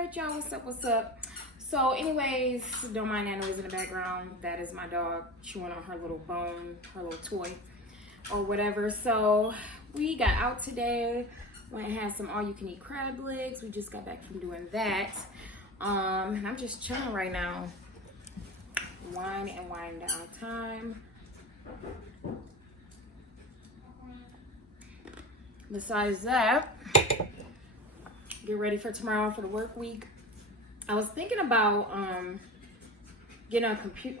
right, y'all, what's up? So anyways, don't mind that noise in the background. That is my dog chewing on her little bone, her little toy or whatever. So we got out today, went and had some all-you-can-eat crab legs. We just got back from doing that. And I'm just chilling right now. Wine and wind down time. Besides that, get ready for tomorrow for the work week. I was thinking about getting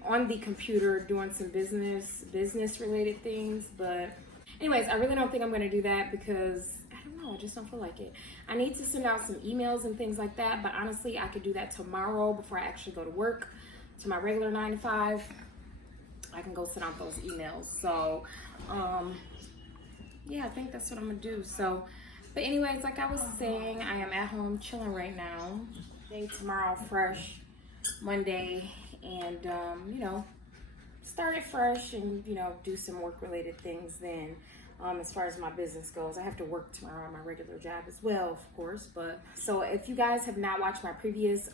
on the computer, doing some business related things, but anyways, I really don't think I'm going to do that because I don't know, I just don't feel like it. I need to send out some emails and things like that, but honestly, I could do that tomorrow before I actually go to work, to my regular 9 to 5. I can go send out those emails. So yeah, I think that's what I'm gonna do. So, but anyways, like I was saying, I am at home chilling right now. Day tomorrow fresh, Monday, and you know, start it fresh and you know, do some work related things then. As far as my business goes, I have to work tomorrow on my regular job as well, of course. But so if you guys have not watched my previous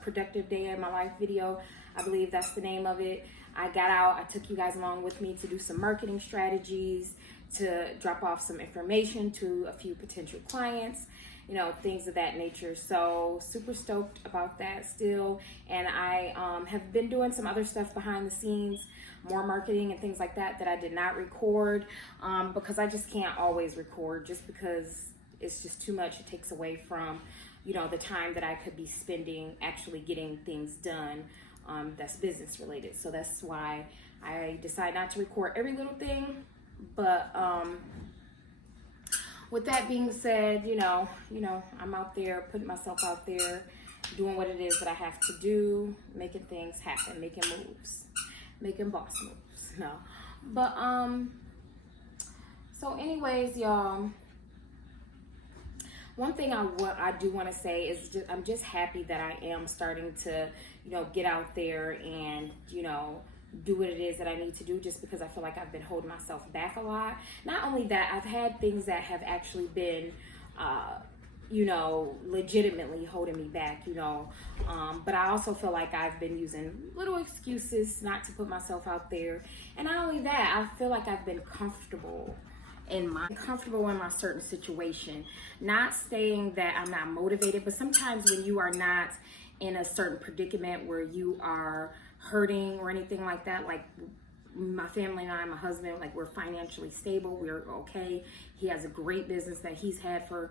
productive day in my life video, I believe that's the name of it. I got out, I took you guys along with me to do some marketing strategies, to drop off some information to a few potential clients, you know, things of that nature. So super stoked about that still. And I have been doing some other stuff behind the scenes, more marketing and things like that I did not record because I just can't always record just because it's just too much. It takes away from, you know, the time that I could be spending actually getting things done that's business related. So that's why I decide not to record every little thing. But with that being said, you know, I'm out there putting myself out there, doing what it is that I have to do, making things happen, making moves, making boss moves. No, but so anyways, y'all. One thing I do want to say is I'm just happy that I am starting to, you know, get out there and, you know, do what it is that I need to do, just because I feel like I've been holding myself back a lot. Not only that, I've had things that have actually been, you know, legitimately holding me back, you know, but I also feel like I've been using little excuses not to put myself out there. And not only that, I feel like I've been comfortable in my certain situation. Not saying that I'm not motivated, but sometimes when you are not in a certain predicament where you are hurting or anything like that, like my family and I, my husband, like we're financially stable, we're okay. He has a great business that he's had for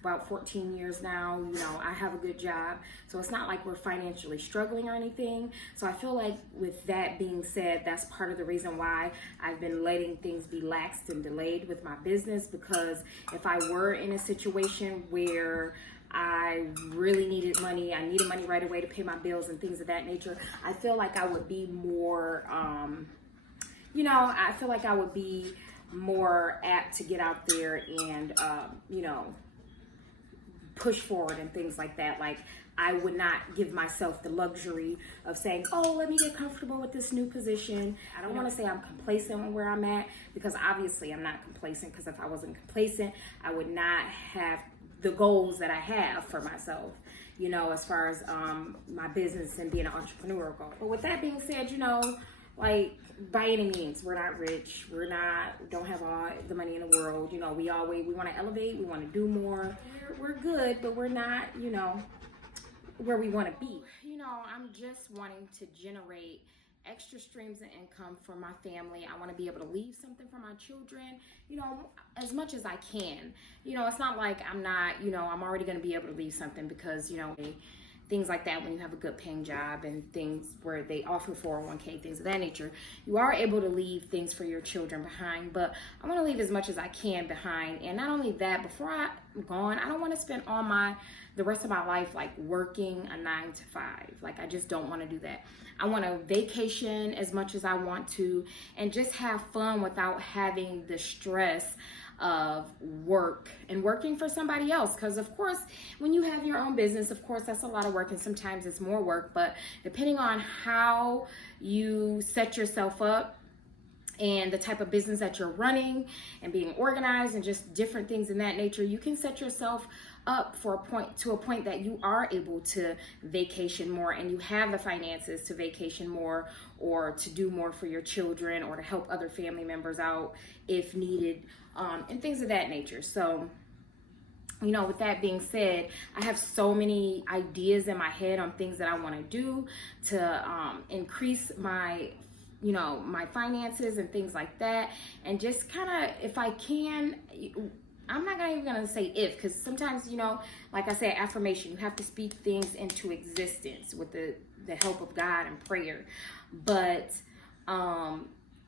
about 14 years now. You know, I have a good job, so it's not like we're financially struggling or anything. So I feel like with that being said, that's part of the reason why I've been letting things be laxed and delayed with my business, because if I were in a situation where I really needed money, I needed money right away to pay my bills and things of that nature, I feel like I would be more, you know, I feel like I would be more apt to get out there and, you know, push forward and things like that. Like I would not give myself the luxury of saying, oh, let me get comfortable with this new position. I don't want to say I'm complacent with where I'm at, because obviously I'm not complacent, because if I wasn't complacent, I would not have the goals that I have for myself, you know, as far as my business and being an entrepreneur goal. But with that being said, you know, like by any means, we're not rich, don't have all the money in the world, you know, we want to elevate, we want to do more. We're good, but we're not, you know, where we want to be. You know, I'm just wanting to generate extra streams of income for my family. I want to be able to leave something for my children, you know, as much as I can. You know, it's not like I'm not, you know, I'm already going to be able to leave something, because, you know, things like that, when you have a good paying job and things where they offer 401k, things of that nature, you are able to leave things for your children behind. But I want to leave as much as I can behind. And not only that, before I'm gone, I don't want to spend the rest of my life like working a 9 to 5. Like I just don't want to do that. I want to vacation as much as I want to and just have fun without having the stress of work and working for somebody else. Because of course, when you have your own business, of course, that's a lot of work, and sometimes it's more work. But depending on how you set yourself up and the type of business that you're running and being organized and just different things in that nature, you can set yourself up for a point that you are able to vacation more and you have the finances to vacation more or to do more for your children or to help other family members out if needed, and things of that nature. So, you know, with that being said, I have so many ideas in my head on things that I want to do to increase my, you know, my finances and things like that. And just kind of, if I can, I'm not even going to say if, because sometimes, you know, like I said, affirmation, you have to speak things into existence with the help of God and prayer. But,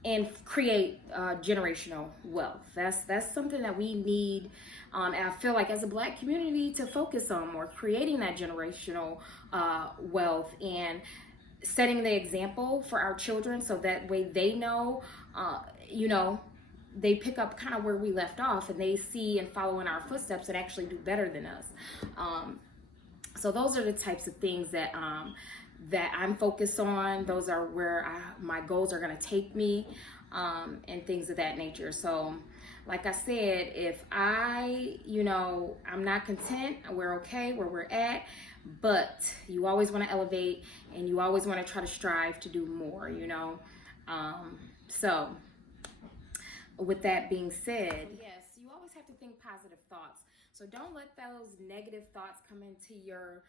and create generational wealth. That's something that we need, and I feel like as a Black community to focus on more, creating that generational wealth and setting the example for our children, so that way they know, you know, they pick up kind of where we left off and they see and follow in our footsteps and actually do better than us. So those are the types of things that that I'm focused on. Those are where my goals are going to take me, and things of that nature. So like I said, if you know, I'm not content, we're okay where we're at, but you always want to elevate and you always want to try to strive to do more, you know. So with that being said, yes, you always have to think positive thoughts. So don't let those negative thoughts come into your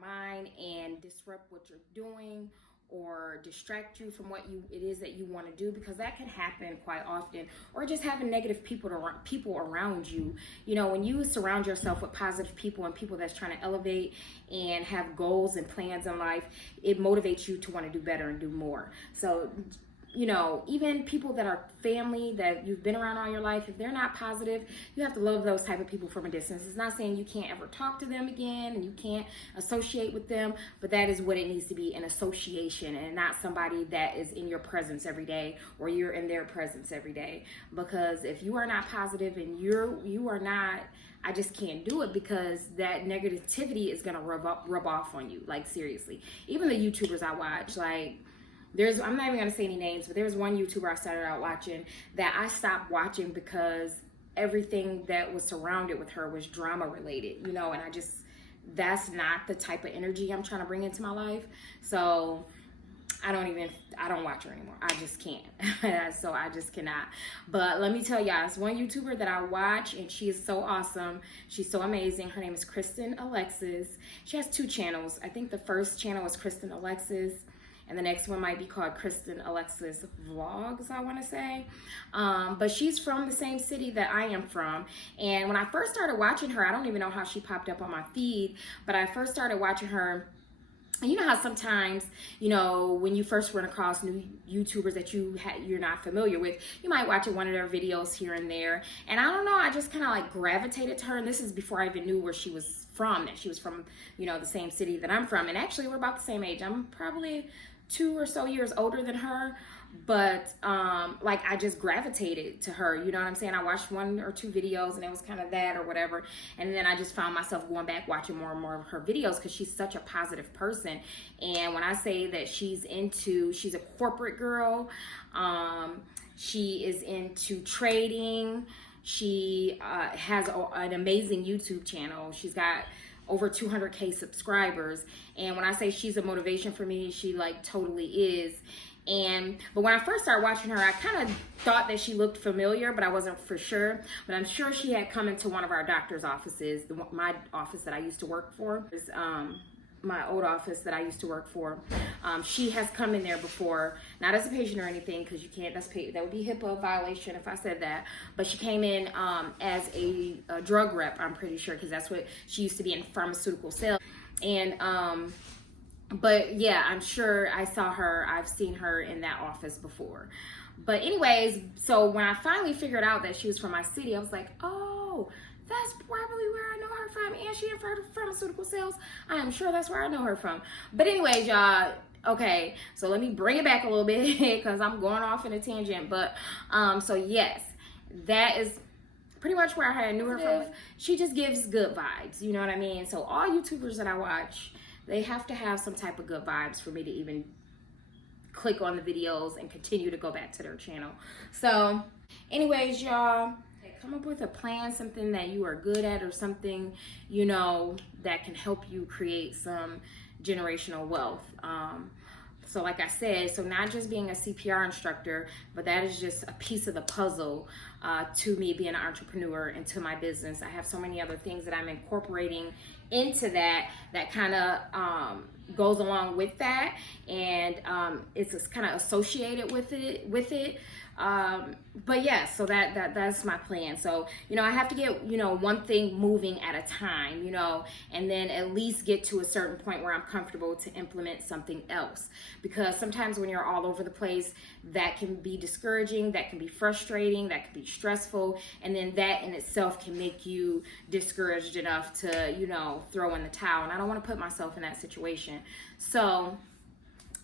mind and disrupt what you're doing or distract you from what it is that you want to do, because that can happen quite often. Or just having negative people around you. You know, when you surround yourself with positive people and people that's trying to elevate and have goals and plans in life, it motivates you to want to do better and do more. So, you know, even people that are family that you've been around all your life, if they're not positive, you have to love those type of people from a distance. It's not saying you can't ever talk to them again and you can't associate with them, but that is what it needs to be, an association, and not somebody that is in your presence every day or you're in their presence every day. Because if you are not positive and you are not, I just can't do it, because that negativity is going to rub off on you. Like, seriously. Even the YouTubers I watch, like, I'm not even going to say any names, but there's one YouTuber I started out watching that I stopped watching because everything that was surrounded with her was drama related, you know, and that's not the type of energy I'm trying to bring into my life. So I don't watch her anymore. I just can't. So I just cannot. But let me tell y'all, it's one YouTuber that I watch and she is so awesome. She's so amazing. Her name is Kristen Alexis. She has 2 channels. I think the first channel is Kristen Alexis, and the next one might be called Kristen Alexis Vlogs, I want to say. But she's from the same city that I am from. And when I first started watching her, I don't even know how she popped up on my feed, but I first started watching her. And you know how sometimes, you know, when you first run across new YouTubers that you're not familiar with, you might watch one of their videos here and there. And I don't know, I just kind of like gravitated to her. And this is before I even knew where she was from, that she was from, you know, the same city that I'm from. And actually, we're about the same age. I'm probably 2 or so years older than her, but like I just gravitated to her, you know what I'm saying? I watched 1 or 2 videos and it was kind of that or whatever, and then I just found myself going back watching more and more of her videos because she's such a positive person. And when I say that she's a corporate girl, she is into trading, she has an amazing YouTube channel. She's got over 200K subscribers. And when I say she's a motivation for me, she like totally is. But when I first started watching her, I kind of thought that she looked familiar, but I wasn't for sure. But I'm sure she had come into one of our doctor's offices, my office that I used to work for. My old office that I used to work for. She has come in there before, not as a patient or anything, because you can't, that would be HIPAA violation if I said that. But she came in as a drug rep, I'm pretty sure, because that's what she used to be in pharmaceutical sales. And but yeah, I'm sure I've seen her in that office before. But anyways, so when I finally figured out that she was from my city, I was like, oh, that's probably where I know her from. And she in pharmaceutical sales. I am sure that's where I know her from. But anyways, y'all, okay, so let me bring it back a little bit because I'm going off in a tangent. But so yes, that is pretty much where I knew her from. She just gives good vibes, you know what I mean? So all YouTubers that I watch, they have to have some type of good vibes for me to even click on the videos and continue to go back to their channel. So anyways, y'all, come up with a plan, something that you are good at, or something, you know, that can help you create some generational wealth. So like I said, so not just being a CPR instructor, but that is just a piece of the puzzle to me being an entrepreneur and to my business. I have so many other things that I'm incorporating into that kind of goes along with that, and it's kind of associated with it. But yeah, so that's my plan. So, you know, I have to get, you know, one thing moving at a time, you know, and then at least get to a certain point where I'm comfortable to implement something else. Because sometimes when you're all over the place, that can be discouraging, that can be frustrating, that can be stressful, and then that in itself can make you discouraged enough to, you know, throw in the towel. And I don't want to put myself in that situation. So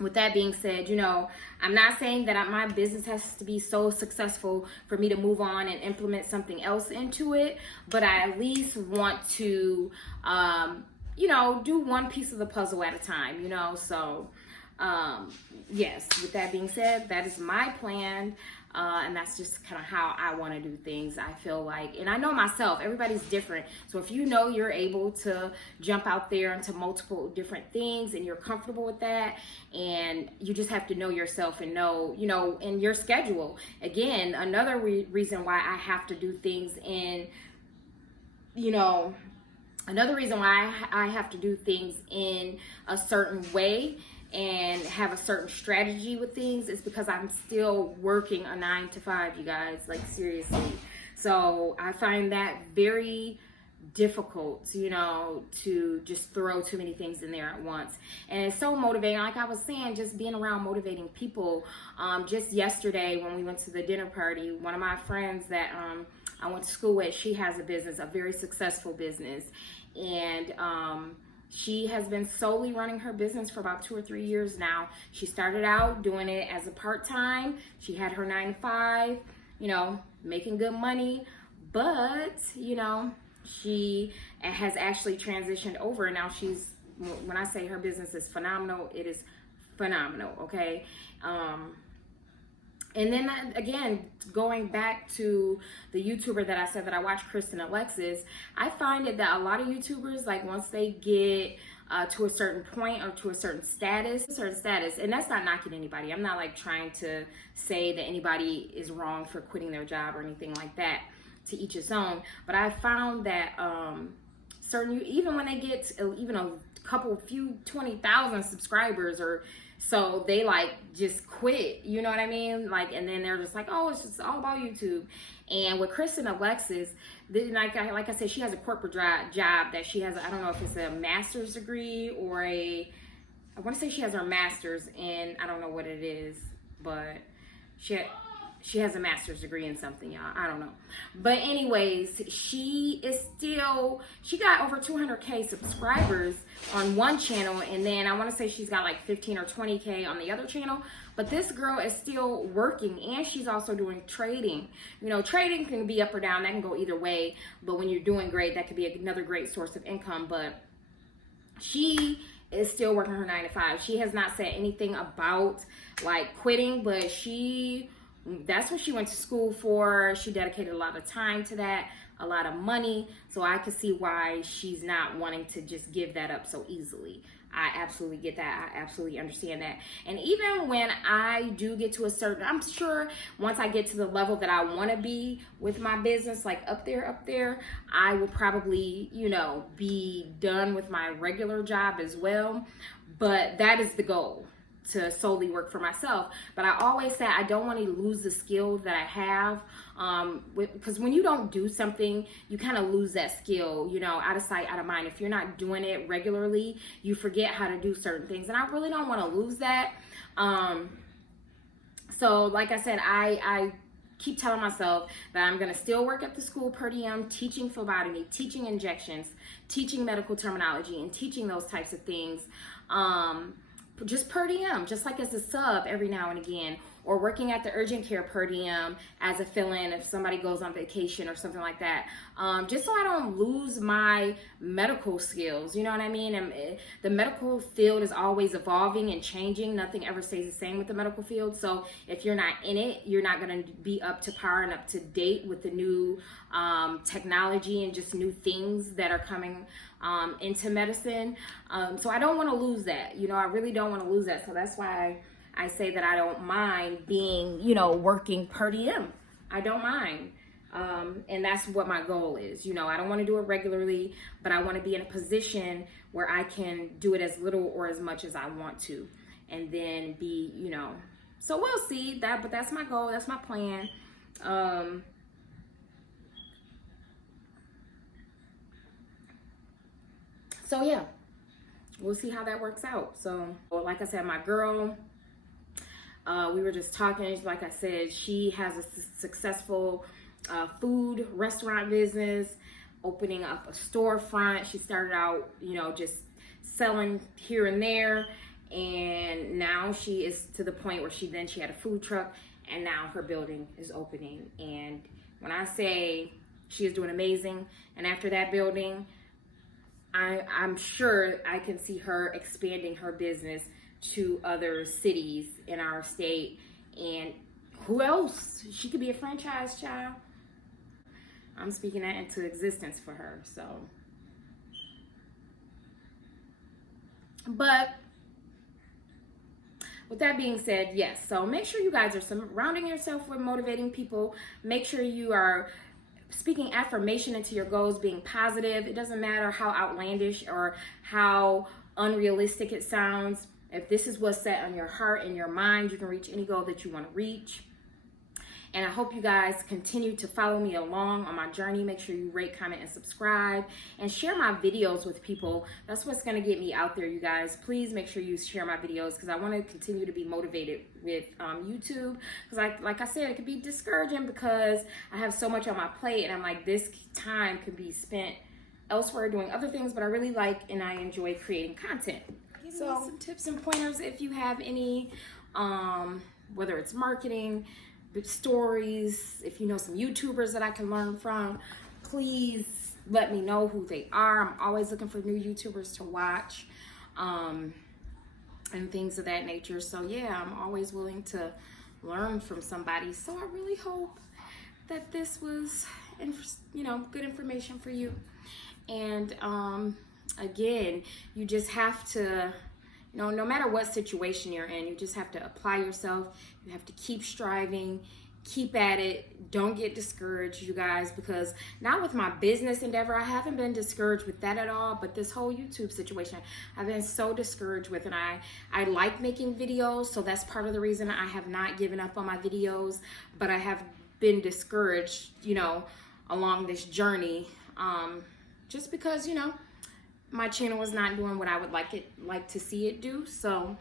with that being said, you know, I'm not saying that my business has to be so successful for me to move on and implement something else into it, but I at least want to, you know, do one piece of the puzzle at a time, you know. So, yes, with that being said, that is my plan. And that's just kind of how I want to do things. I feel like, and I know myself, everybody's different. So if you know you're able to jump out there into multiple different things and you're comfortable with that, and you just have to know yourself and know, you know, in your schedule. Again, another reason why I have to do things in, you know, another reason why I have to do things in a certain way and have a certain strategy with things is because I'm still working a 9 to 5, you guys, like seriously. So I find that very difficult, you know, to just throw too many things in there at once. And it's so motivating. Like I was saying, just being around motivating people. Just yesterday when we went to the dinner party, one of my friends that I went to school with, she has a business, a very successful business. And she has been solely running her business for about 2 or 3 years now. She started out doing it as a part-time. She had her 9 to 5, you know, making good money. But, you know, she has actually transitioned over. Now she's, when I say her business is phenomenal, it is phenomenal, okay? And then again, going back to the YouTuber that I said that I watch, Kristen Alexis, I find it that a lot of YouTubers, like once they get to a certain point or to a certain status, and that's not knocking anybody. I'm not like trying to say that anybody is wrong for quitting their job or anything like that. To each its own. But I found that even when they get even a few 20,000 subscribers or so, they like just quit, you know what I mean? Like, and then they're just like, oh, it's just all about YouTube. And with Kristen Alexis, like I said, she has a corporate job that she has, I don't know if it's a master's degree or I want to say she has her master's in, I don't know what it is, but she has a master's degree in something, y'all. I don't know. But anyways, she got over 200K subscribers on one channel. And then I want to say she's got like 15 or 20K on the other channel. But this girl is still working, and she's also doing trading. You know, trading can be up or down. That can go either way. But when you're doing great, that could be another great source of income. But she is still working her 9 to 5. She has not said anything about like quitting, but that's what she went to school for. She dedicated a lot of time to that, a lot of money. So I could see why she's not wanting to just give that up so easily. I absolutely get that. I absolutely understand that. And even when I do get to I'm sure once I get to the level that I want to be with my business, like up there, I will probably, you know, be done with my regular job as well. But that is the goal, to solely work for myself. But I always say I don't want to lose the skill that I have, because when you don't do something, you kind of lose that skill, you know, out of sight, out of mind. If you're not doing it regularly, you forget how to do certain things, and I really don't want to lose that. So like I said, I keep telling myself that I'm going to still work at the school per diem, teaching phlebotomy, teaching injections, teaching medical terminology, and teaching those types of things, just per diem, just like as a sub every now and again. or working at the urgent care per diem as a fill-in if somebody goes on vacation or something like that, just so I don't lose my medical skills. You know what I mean? And the medical field is always evolving and changing. Nothing ever stays the same with the medical field. So if you're not in it, you're not going to be up to par and up to date with the new technology and just new things that are coming into medicine. So I don't want to lose that. You know, I really don't want to lose that. So that's why I say that I don't mind being, you know, working per diem. I don't mind. And that's what my goal is. You know, I don't want to do it regularly, but I want to be in a position where I can do it as little or as much as I want to, and then be, you know, so we'll see that, but that's my goal. That's my plan. So yeah, we'll see how that works out. So, like I said, my girl, we were just talking. Like I said, she has a successful food restaurant business, opening up a storefront. She started out, you know, just selling here and there, and now she is to the point where she had a food truck, and now her building is opening. And when I say she is doing amazing, and after that building, I'm sure I can see her expanding her business to other cities in our state. And who else? She could be a franchise child. I'm speaking that into existence for her. So, but with that being said, yes. So make sure you guys are surrounding yourself with motivating people. Make sure you are speaking affirmation into your goals, being positive. It doesn't matter how outlandish or how unrealistic it sounds. If this is what's set on your heart and your mind, you can reach any goal that you want to reach. And I hope you guys continue to follow me along on my journey. Make sure you rate, comment, and subscribe, and share my videos with people. That's what's going to get me out there, you guys. Please make sure you share my videos, because I want to continue to be motivated with YouTube. Because like I said, it could be discouraging because I have so much on my plate, and I'm like, this time could be spent elsewhere doing other things, but I really like and I enjoy creating content. Give me some tips and pointers if you have any, whether it's marketing, stories, if you know some YouTubers that I can learn from, please let me know who they are. I'm always looking for new YouTubers to watch, and things of that nature. So yeah, I'm always willing to learn from somebody. So I really hope that this was, you know, good information for you. And again, you just have to, you know, no matter what situation you're in, you just have to apply yourself. You have to keep striving, keep at it. Don't get discouraged, you guys, because now with my business endeavor, I haven't been discouraged with that at all. But this whole YouTube situation, I've been so discouraged with, and I like making videos. So that's part of the reason I have not given up on my videos, but I have been discouraged, you know, along this journey, just because, you know, my channel was not doing what I would like to see it do. So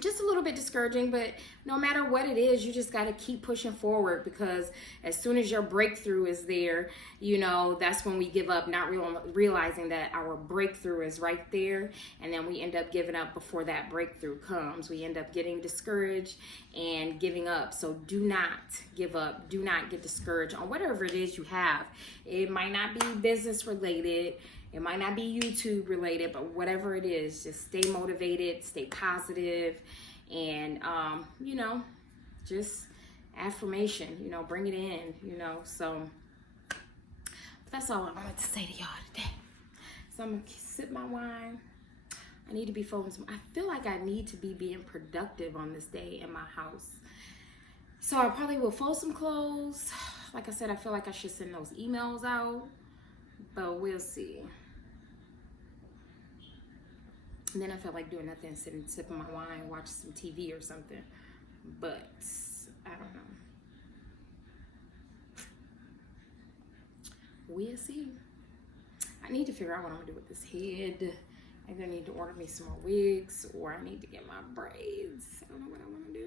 just a little bit discouraging, but no matter what it is, you just got to keep pushing forward, because as soon as your breakthrough is there, you know, that's when we give up, not realizing that our breakthrough is right there. And then we end up giving up before that breakthrough comes. We end up getting discouraged and giving up. So do not give up. Do not get discouraged on whatever it is you have. It might not be business related. It might not be YouTube related, but whatever it is, just stay motivated, stay positive, and, you know, just affirmation, you know, bring it in, you know. So that's all I wanted to say to y'all today. So I'm going to sip my wine. I need to be focused. I feel like I need to be being productive on this day in my house. So I probably will fold some clothes. Like I said, I feel like I should send those emails out, but we'll see. And then I felt like doing nothing, sitting, sipping my wine, watch some TV or something. But I don't know. We'll see. I need to figure out what I'm gonna do with this head. I either need to order me some more wigs, or I need to get my braids. I don't know what I want to do.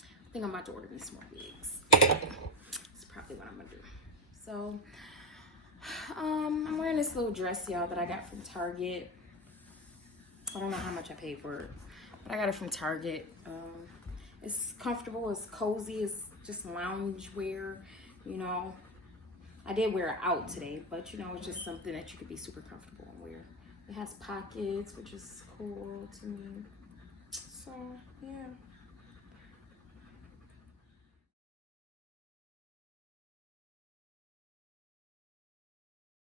I think I'm about to order me some more wigs. That's probably what I'm gonna do. So I'm wearing this little dress, y'all, that I got from Target. I don't know how much I paid for it, but I got it from Target. It's comfortable, it's cozy, it's just lounge wear, you know. I did wear it out today, but you know, it's just something that you could be super comfortable and wear. It has pockets, which is cool to me. So, yeah.